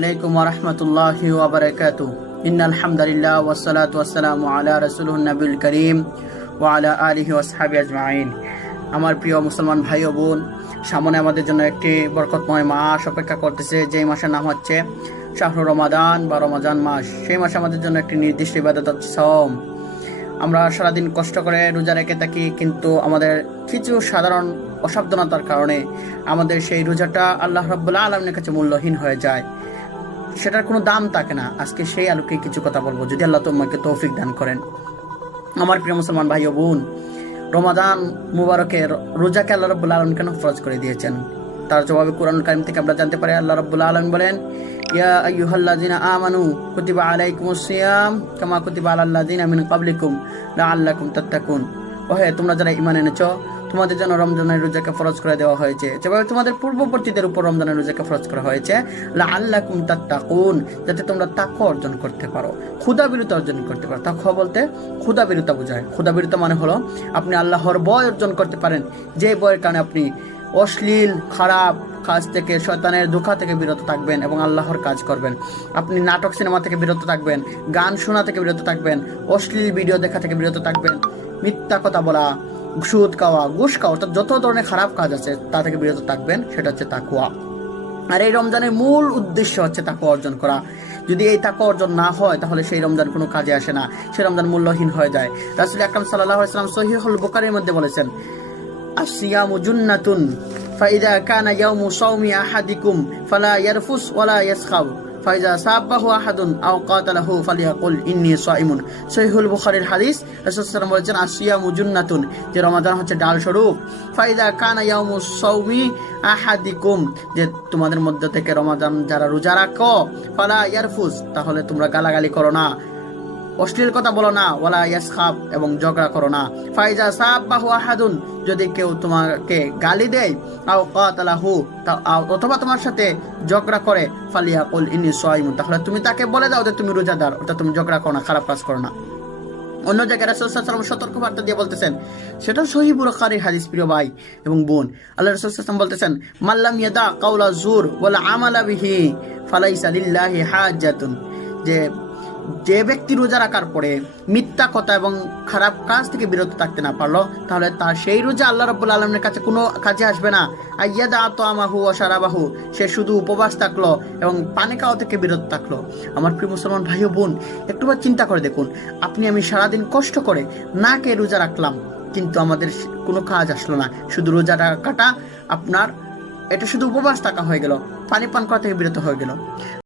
আলাইকুম ওয়া রাহমাতুল্লাহি ওয়া বারাকাতুহু। ইন্নাল হামদুলিল্লাহ ওয়াস সালাতু ওয়াস সালামু আলা রাসূলিন নবিল কারীম ওয়া আলা আলিহি ওয়া সাহবিহি আজমাইন। আমার প্রিয় মুসলমান ভাই ও বোন, সামনে আমাদের জন্য একটি বরকতময় মাস অপেক্ষা করতেছে, যেই মাসের নাম হচ্ছে শাহরুর রমাদান বা রমজান মাস। সেই মাসে আমাদের জন্য একটি নির্দিষ্ট ইবাদত হচ্ছে সাওম। আমরা সারাদিন কষ্ট করে রোজা রেখে থাকি, কিন্তু আমাদের কিছু সাধারণ অসাবধানতার কারণে আমাদের সেই রোজাটা আল্লাহ রাব্বুল আলামিনের কাছে মূল্যহীন হয়ে যায়, সেটার কোনো দাম থাকে না। আজকে সেই আলোকে কিছু কথা বলবো, যদি আল্লাহ তোমাকে তৌফিক দান করেন। আমার প্রিয় মুসলমান ভাই ও বোন, রমাদান মুবারকের রোজাকে আল্লাহ রাব্বুল আলামিন কেন ফরজ করে দিয়েছেন? তার জবাবে কোরআনুল কারীম থেকে আমরা জানতে পারি, আল্লাহ রাব্বুল আলামিন বলেন, ইয়া আইয়ুহাল্লাযিনা আমানু কুতিবা আলাইকুমুস সিয়াম কামা কুতিবা আলাল লাযিনা মিন ক্বাবলিকুম লাআল্লাকুম তাত্তাকুন। ওহে তোমরা যারা ঈমান এনেছো, তোমাদের জন্য রমজানের রোজাকে ফরজ করে দেওয়া হয়েছে, যেভাবে তোমাদের পূর্ববর্তীদের উপর রমজানের রোজাকে ফরজ করা হয়েছে, লাআল্লাকুম তাত্তাকুন, যাতে তোমরা তাকওয়া অর্জন করতে পারো, ক্ষুধাবিরত অর্জন করতে পারো। তাকওয়া বলতে ক্ষুধাবিরতা বোঝায়। ক্ষুধাবিরত মানে হলো আপনি আল্লাহর ভয় অর্জন করতে পারেন, যে ভয়ের কারণে আপনি অশ্লীল খারাপ কাজ থেকে, শয়তানের ধোঁকা থেকে বিরত থাকবেন এবং আল্লাহর কাজ করবেন। আপনি নাটক সিনেমা থেকে বিরত থাকবেন, গান শোনা থেকে বিরত থাকবেন, অশ্লীল ভিডিও দেখা থেকে বিরত থাকবেন, মিথ্যা কথা বলা, সুদ খাওয়া, ঘুষ খাওয়া, অর্থাৎ যত ধরনের খারাপ কাজ আছে তা থেকে বিরত থাকবেন। সেটা হচ্ছে তাকওয়া। আর এই রমজানের মূল উদ্দেশ্য হচ্ছে তাকওয়া অর্জন করা। যদি এই তাকওয়া অর্জন না হয়, তাহলে সেই রমজান কোনো কাজে আসে না, সেই রমজান মূল্যহীন হয়ে যায়। রাসূল আকরাম সাল্লাল্লাহু আলাইহি ওয়াসাল্লাম সহিহুল বুখারীর মধ্যে বলেছেন, আসিয়ামু জুন্নাতুন ফাইদা কানা ইয়াউমু সাওমি আহাদিকুম ফালা ইয়ারফুস ওয়ালা ইয়াসখাব ফাইজা সাব্বাহু আহাদুন আও কাতালাহু ফালিয়াকুল ইন্নী সাইমুন। সহিহুল বুখারীর হাদিস। রাসূল সাল্লাল্লাহু আলাইহি ওয়াসাল্লাম বলেছেন, আসিয়ামু জুন্নাতুন, যে রমাদান হচ্ছে ডাল স্বরূপ। ফাইদা কানা ইয়াউমু সাওমি আহাদিকুম, যে তোমাদের মধ্যে থেকে রমাদান যারা রোজা রাখো, ফালা ইয়ারফুস, তাহলে তোমরা গালাগালি করো না, অশ্লীল কথা বলো না, ওয়ালা ইয়াসখাব, এবং ঝগড়া করো না। ফাইজা সাব্বাহু আহাদুন, যদি কেউ তোমাকে গালি দেয়, আও কাতালাহু, অথবা তোমার সাথে ঝগড়া করে, ফালিয়াকুল ইন্নী সাইমুন, তাহলে তুমি তাকে বলে দাও যে তুমি রোজাদার, অর্থাৎ তুমি ঝগড়া করো না, খারাপ কাজ করো না। অন্য জায়গায় রাসূল সাল্লাল্লাহু আলাইহি ওয়াসাল্লাম সতর্কবার্তা দিয়ে বলতেছেন, সেটা সহিহ বুখারীর হাদিস, প্রিয় ভাই এবং বোন। আল্লাহ রাসূল সাল্লাল্লাহু আলাইহি ওয়াসাল্লাম বলতেছেন, মাল্লাম ইয়াদা কাওলা যুর ওয়াল আমালা বিহি ফালাইসা লিল্লাহি হাজ্জাতুন, যে ব্যক্তি রোজা রাখার পরে মিথ্যা কথা এবং খারাপ কাজ থেকে বিরত থাকতে না পারলো, তাহলে তার সেই রোজা আল্লাহ রাব্বুল আলামিনের কাছে কোনো কাজে আসবে না। আইয়াদা তামাহু ওয়া শারাবাহু, সে শুধু উপবাস থাকলো এবং পানি খাওয়া থেকে বিরত থাকলো। আমার প্রিয় মুসলমান ভাই ও বোন, একটুবার চিন্তা করে দেখুন, আপনি আমি সারাদিন কষ্ট করে না খেয়ে রোজা রাখলাম, কিন্তু আমাদের কোনো কাজ আসলো না। শুধু রোজা রাখাটা আপনার, এটা শুধু উপবাস থাকা হয়ে গেল, পানি পান করা থেকে বিরত হয়ে গেল।